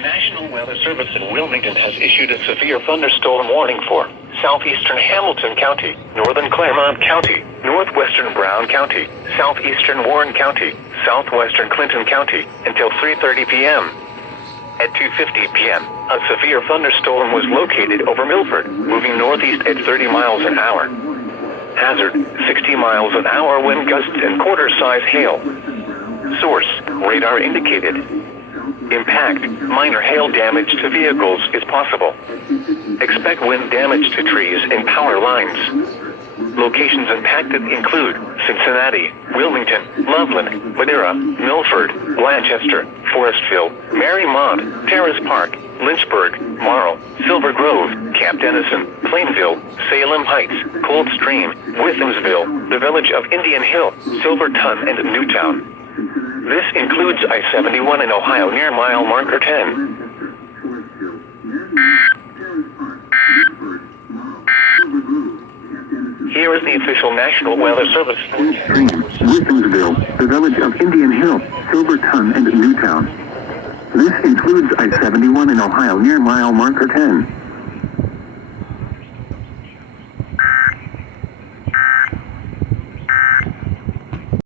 National Weather Service in Wilmington has issued a severe thunderstorm warning for southeastern Hamilton County, northern Claremont County, northwestern Brown County, southeastern Warren County, southwestern Clinton County, until 3:30 p.m. At 2:50 p.m., a severe thunderstorm was located over Milford, moving northeast at 30 miles an hour. Hazard, 60 miles an hour wind gusts and quarter-size hail. Source, radar indicated. Impact, minor hail damage to vehicles is possible. Expect wind damage to trees and power lines. Locations impacted include Cincinnati, Wilmington, Loveland, Madeira, Milford, Blanchester, Forestville, Marymount, Terrace Park, Lynchburg, Marl, Silver Grove, Camp Dennison, Plainville, Salem Heights, Coldstream, Withamsville, the village of Indian Hill, Silverton, and Newtown. This includes I-71 in Ohio near mile marker 10. Here is the official National Weather Service. Withamsville, the village of Indian Hill, Silverton, and Newtown. This includes I-71 in Ohio near mile marker 10.